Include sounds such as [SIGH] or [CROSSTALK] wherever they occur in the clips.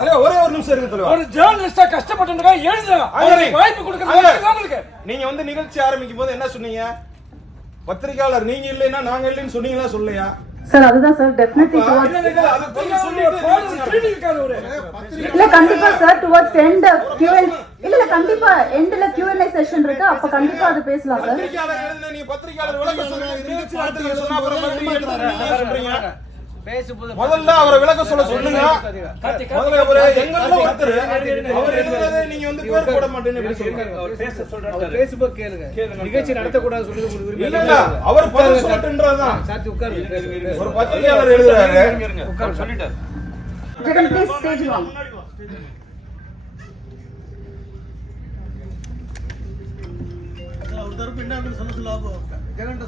தலைவர் ஒரே ஒரு நிமிஷம் இருக்கு தலைவர் ஒரு ஜேர்னலிஸ்டா கஷ்டப்பட்டு அவங்களுக்கு வாய்ப்பு கொடுக்கறது உங்களுக்கு நீங்க வந்து நிகழ்ச்சி ஆரம்பிக்கும் போது என்ன சொன்னீங்க? பத்திரிக்கையாளர் நீங்க இல்லைன்னா நாங்க இல்லைன்னு சொன்னீங்களா சொல்லையா சார் அதுதான் சார் டெஃபினெட்லி இல்ல, கண்டிப்பா சார் டுவர்ட்ஸ் எண்ட் Q&A இல்ல இல்ல கண்டிப்பா எண்ட்ல Q&A செஷன் இருக்கு அப்ப கண்டிப்பா அது பேசலாம் சார். முதல்ல அவரை விளக்க சொல்ல சொல்லுங்க. முதல்ல ஒருத்தர்? அவர் எழுதுறதை நீங்க வந்து பேர் போட மாட்டேன்னு கேளுங்க. நிகழ்ச்சி நடத்தக்கூடாது இல்ல இல்ல. அவர் பதில் சொல்லட்டுன்றதுதான் சாத்தி உட்காருங்க. ஒரு பத்திரிக்கையாளர் எழுதுறாரு. ஜெகன் ப்ளீஸ் ஸ்டேஜ் வாங்க.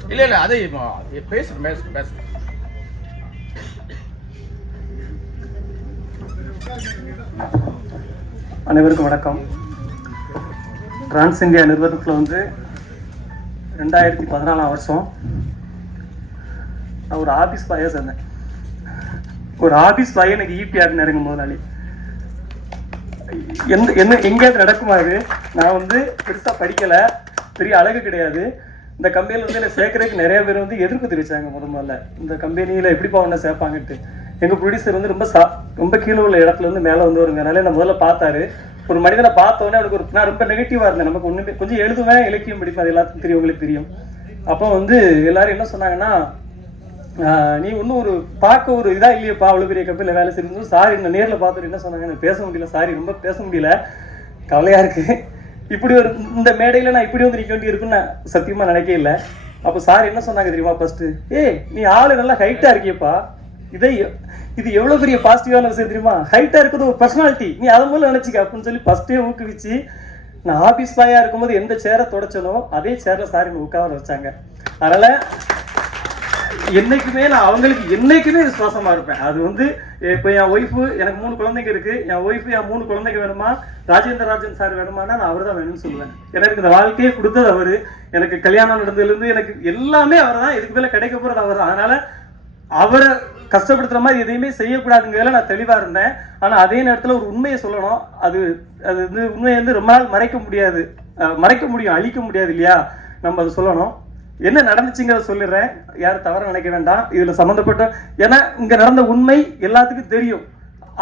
இல்ல இல்ல அதை பேசு பேசு பேசு. அனைவருக்கும் வணக்கம். டிரான்ஸ் இந்தியா நிறுவனத்தில் வந்து ரெண்டாயிரத்தி பதினாலாம் வருஷம். நான் ஒரு ஆபீஸ் பாயாக சேர்ந்தேன். ஒரு ஆபீஸ் பாய் எனக்கு ஈபி ஆடினாருங்க முதலாளி. எந்த என்ன எங்கேயாவது நடக்குமா இது? நான் வந்து பெருசாக படிக்கலை. பெரிய அழகு கிடையாது. இந்த கம்பெனியில் வந்து என்னை சேர்க்கறதுக்கு நிறைய பேர் வந்து எதிர்ப்பு தெரிவிச்சாங்க முத முதல்ல. இந்த கம்பெனியில் எப்படிப்பா உன்னை சேர்ப்பாங்கன்ட்டு. எங்கள் ப்ரொடியூசர் வந்து ரொம்ப சா ரொம்ப கீழே உள்ள இடத்துல இருந்து மேலே வந்து வருங்கனால என்ன முதல்ல பார்த்தாரு. ஒரு மனிதனை பார்த்தோன்னே அவனுக்கு ஒரு நான் ரொம்ப நெகட்டிவாக இருந்தேன். நமக்கு ஒன்றுமே கொஞ்சம் எழுதுவேன் இலக்கியம் படிப்பேன் அது எல்லாத்துக்கும் தெரியும் உங்களுக்கு தெரியும். அப்போ வந்து எல்லாரும் என்ன சொன்னாங்கன்னா நீ ஒன்றும் ஒரு பார்க்க ஒரு இதாக இல்லையப்பா அவ்வளோ பெரிய கம்பெனியில் வேலை செய்யும்போது சாரி நான் நேரில் பார்த்துட்டு என்ன சொன்னாங்க எனக்கு பேச முடியல. சாரி ரொம்ப பேச முடியல. கவலையாக இருக்கு. இப்படி ஒரு இந்த மேடையில் நான் இப்படி வந்து நிற்க வேண்டி இருக்குன்னு நான் சத்தியமாக நினைக்கவே இல்லை. அப்போ சார் என்ன சொன்னாங்க தெரியுமா ஃபஸ்ட்டு ஏய் நீ ஆள் நல்லா ஹைட்டாக இருக்கியப்பா. இதை இது எவ்வளோ பெரிய பாசிட்டிவான விஷயம் தெரியுமா? ஹைட்டாக இருக்கிறது ஒரு பர்சனாலிட்டி நீ அதை மூலம் நினச்சிக்க அப்படின்னு சொல்லி ஃபஸ்ட்டே ஊக்குவிச்சு நான் ஆஃபீஸ் பாயாக இருக்கும்போது எந்த சேரை தொடச்சனோ அதே சேரில் சார் என்னை உட்கார வச்சாங்க. அதனால் என்றைக்குமே நான் அவங்களுக்கு என்னைக்குமே விசுவாசமாக இருப்பேன். அது வந்து இப்போ என் ஒய்ஃபு எனக்கு மூணு குழந்தைங்க இருக்குது என் ஒய்ஃபு என் மூணு குழந்தைங்க வேணுமா? ராஜேந்திர ராஜன் சார் வேணுமானா நான் அவர் தான் வேணும்னு சொல்லுவேன். எனக்கு இந்த வாழ்க்கையே கொடுத்தது அவர். எனக்கு கல்யாணம் நடந்ததுலேருந்து எனக்கு எல்லாமே அவர் தான் இதுக்கு மேலே கிடைக்க போகிறது அவர் தான் அதனால் அவரை கஷ்டப்படுத்துற மாதிரி எதையுமே செய்யக்கூடாதுங்கிறதுல நான் தெளிவாக இருந்தேன். ஆனால் அதே நேரத்தில் ஒரு உண்மையை சொல்லணும். அது அது வந்து உண்மையை வந்து ரொம்ப நாள் மறைக்க முடியாது. மறைக்க முடியும் அழிக்க முடியாது இல்லையா? நம்ம அதை சொல்லணும். என்ன நடந்துச்சுங்கிறத சொல்லிடுறேன். யாரும் தவற நினைக்க வேண்டாம். இதில் சம்மந்தப்பட்ட ஏன்னா இங்கே நடந்த உண்மை எல்லாத்துக்கும் தெரியும்.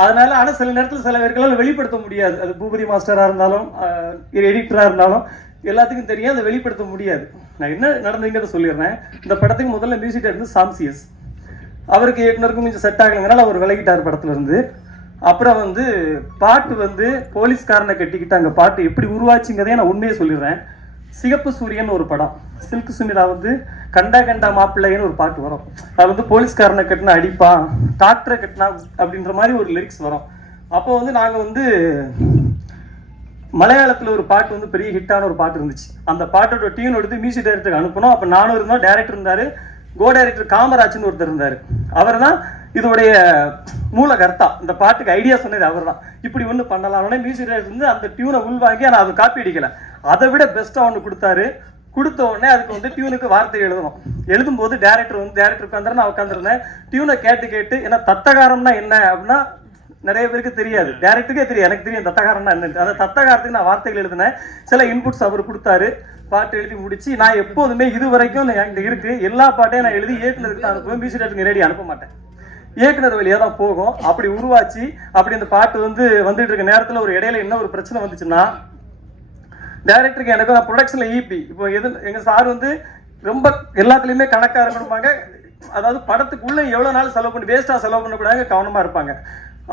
அதனால ஆனால் சில நேரத்தில் சில பேர்களால் வெளிப்படுத்த முடியாது. அது பூபதி மாஸ்டராக இருந்தாலும் எடிட்டராக இருந்தாலும் எல்லாத்துக்கும் தெரியும். அதை வெளிப்படுத்த முடியாது. நான் என்ன நடந்ததுங்கிறத சொல்லிடுறேன். இந்த படத்துக்கு முதல்ல மியூசிக் இருந்து சாம்சியஸ். அவருக்கு இயக்குனருக்கும் கொஞ்சம் செட் ஆகலைங்கனால அவர் விலகிட்டார் படத்துல இருந்து அப்புறம் வந்து பாட்டு வந்து போலீஸ்காரனை கட்டிக்கிட்டு அங்கே பாட்டு எப்படி உருவாச்சுங்கிறதே நான் உண்மையை சொல்லிடுறேன். சிகப்பு சூரியன் ஒரு படம். சில்க் சுமிதா வந்து கண்டா கண்டா மாப்பிள்ளைன்னு ஒரு பாட்டு வரும். அது வந்து போலீஸ்காரனை கட்டினா அடிப்பான் டாக்டரை கட்டினா அப்படின்ற மாதிரி ஒரு லிரிக்ஸ் வரும். அப்போ வந்து நாங்கள் வந்து மலையாளத்தில் ஒரு பாட்டு வந்து பெரிய ஹிட்டான ஒரு பாட்டு இருந்துச்சு. அந்த பாட்டோட டியூன் எடுத்து மியூசிக் டைரக்டருக்கு அனுப்பணும். அப்போ நானும் இருந்தோம் டேரக்டர் இருந்தார். கோ டைரக்டர் காமராஜ்னு ஒருத்தர் இருந்தார். அவர் தான் இதோடைய மூல கர்த்தா இந்த பாட்டுக்கு ஐடியா சொன்னது அவர் தான் இப்படி ஒன்று பண்ணலாம். உடனே மியூசிக் டைரக்டர் வந்து அந்த டியூனை உள்வாங்கி ஆனால் அது காப்பி அடிக்கல. அதை விட பெஸ்ட்டாக ஒன்று கொடுத்தாரு. கொடுத்த உடனே அதுக்கு வந்து டியூனுக்கு வார்த்தை எழுதணும். எழுதும்போது டேரக்டர் வந்து டேரக்டர் உட்காந்துரு நான் உட்காந்துருந்தேன் டியூனை கேட்டு கேட்டு ஏன்னா தத்தகாரம்னா என்ன அப்படின்னா நிறைய பேருக்கு தெரியாது. டேரக்டருக்கே தெரியும் எனக்கு தெரியும் தத்தகாரம்னா என்னன்னு அந்த தத்தகாரத்துக்கு நான் வார்த்தைகள் எழுதினேன். சில இன்புட்ஸ் அவர் கொடுத்தாரு. பாட்டு எழுதி முடிச்சு நான் எப்போதுமே இது வரைக்கும் நான் என்கிட்ட இருக்கு. எல்லா பாட்டையும் நான் எழுதி இயக்குனருக்கு தான் அனுப்புவேன். மியூசிக் டேரக்டர் நேரடி அனுப்ப மாட்டேன். இயக்குனர் வழியாக தான் போகும். அப்படி உருவாச்சு. அப்படி அந்த பாட்டு வந்து வந்துட்டு இருக்க நேரத்தில் ஒரு இடையில என்ன ஒரு பிரச்சனை வந்துச்சுன்னா டேரக்டருக்கு எனக்கு நான் ப்ரொடக்ஷன்ல ஈபி இப்போ எது எங்க சார் வந்து ரொம்ப எல்லாத்துலயுமே கணக்காக இருக்கணுமாங்க அதாவது படத்துக்குள்ள எவ்வளவு நாள் செலவு பண்ணி வேஸ்டா செலவு பண்ணக்கூடாது கவனமா இருப்பாங்க.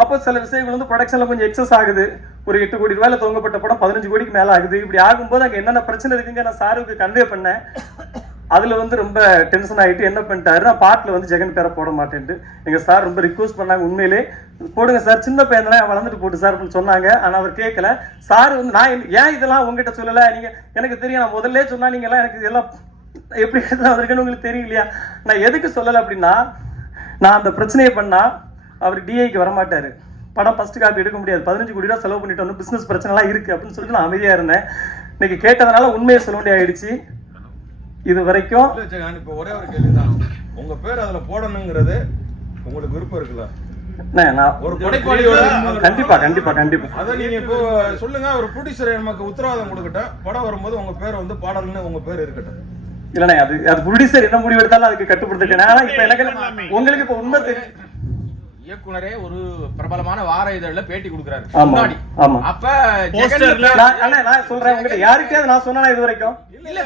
அப்போ சில விஷயங்கள் வந்து ப்ரொடக்ஷனில் கொஞ்சம் எக்ஸஸ் ஆகுது. ஒரு எட்டு கோடி ரூபாயில துவங்கப்பட்ட படம் பதினஞ்சு கோடிக்கு மேலே ஆகுது. இப்படி ஆகும்போது அங்கே என்னென்ன பிரச்சனை இருக்குங்க நான் சாருக்கு கன்வே பண்ணேன். அதில் வந்து ரொம்ப டென்ஷன் ஆகிட்டு என்ன பண்ணிட்டாரு? நான் பாட்டுல வந்து ஜெகன் பேரை போட மாட்டேன்ட்டு. எங்கள் சார் ரொம்ப ரிக்வஸ்ட் பண்ணாங்க உண்மையிலே. போடுங்க சார் சின்ன பையன் தானே வளர்ந்துட்டு போட்டு சார் அப்படின்னு சொன்னாங்க. ஆனால் அவர் கேட்கல சார் வந்து நான் ஏன் இதெல்லாம் உங்ககிட்ட சொல்லலை? நீங்கள் எனக்கு தெரியும் நான் முதல்ல சொன்னால் நீங்கள்லாம் எனக்கு இதெல்லாம் எப்படி [LAUGHS] எடுத்து உங்களுக்கு தெரியும் இல்லையா நான் எதுக்கு சொல்லலை அப்படின்னா நான் அந்த பிரச்சனையை பண்ணால் அவர் டிஐக்கு வரமாட்டாரு. படம் ஃபர்ஸ்ட் காப்பி எடுக்க முடியாது. பதினஞ்சு கோடி ரூபா செலவு பண்ணிட்டு பிசினஸ் பிரச்சனைலாம் இருக்கு அப்படின்னு சொல்லிட்டு நான் அமைதியா இருந்தேன். இன்னைக்கு கேட்டதுனால உண்மையை சொல்ல வேண்டிய ஆயிடுச்சு. இது வரைக்கும் இப்போ ஒரே ஒரு கேள்விதான். உங்க பேர் அதுல போடணுங்கிறது உங்களுக்கு விருப்பம் இருக்குல்ல? அண்ணே, நான் ஒரு படைப்பாளியோட கண்டிப்பா கண்டிப்பா கண்டிப்பா. அதை நீங்க இப்போ சொல்லுங்க ஒரு ப்ரொடியூசர் நமக்கு உத்தரவாதம் கொடுக்கட்டும். படம் வரும்போது உங்க பேர் வந்து பாடல்னு உங்க பேர் இருக்கட்டும். இல்லண்ணே அது அது ப்ரொடியூசர் என்ன முடிவு எடுத்தாலும் அதுக்கு கட்டுப்படுத்திருக்கேன் ஆனா இப்ப எனக்கு உங்களுக்கு இப்ப உண்மை இயக்குனரே ஒரு பிரபலமான வார இதழ்ல பேட்டி கொடுக்குறாரு. முன்னாடி. ஆமா. அப்ப நான் சொல்றேன் உங்ககிட்ட யாருக்கையாவது நான் சொன்னா இது வரைக்கும்? இல்ல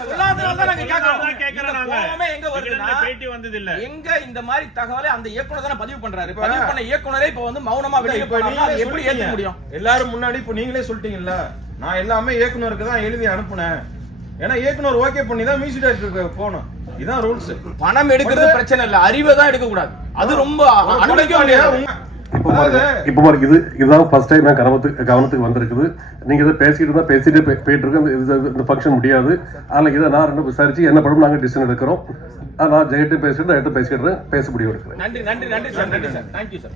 எங்க வருதுன்னா இதுல பேட்டி வந்தது இல்ல எங்க இந்த மாதிரி தகவலை அந்த இயக்குனர் தானே பதிவு பண்றாரு. பதிவு பண்ண இயக்குனரே இப்ப வந்து மௌனமா வெளியே நீங்களே எப்படி. ஏத்துக்க முடியும்? எல்லாரும் முன்னாடி இப்ப நீங்களே சொல்லிட்டீங்கல்ல. நான் எல்லாமே இயக்குனருக்கு தான் எழுதி அனுப்புனேன். ஏன்னா இயக்குனர் ஓகே பண்ணி தான் மியூசிக் டைரக்டருக்கு போகணும். இதான் ரூல்ஸ் பணம் எடுக்கிறது பிரச்சனை இல்ல. அறிவை தான் எடுக்க கூடாது அது ரொம்ப அனுமதிக்க முடியாது இப்போ பாருங்க. இப்போ இது இதுதான் ஃபர்ஸ்ட் டைம் என் கவனத்துக்கு கவனத்துக்கு வந்திருக்குது. நீங்க இதை பேசிட்டு இருந்தா பேசிட்டு போய்- போயிட்டு இருக்கு இந்த- இது- இந்த ஃபங்க்ஷன் முடியாது. அதில் இதை நான் ரெண்டு விசாரிச்சு என்ன படம் நாங்கள் டிசிஷன் எடுக்கிறோம். நான் ஜெயிட்டு பேசிட்டு ஜெயிட்டு பேசிட்டு பேச முடியும் எடுக்கிறேன் நன்றி நன்றி நன்றி சார் நன்றி சார் தேங்க்யூ சார்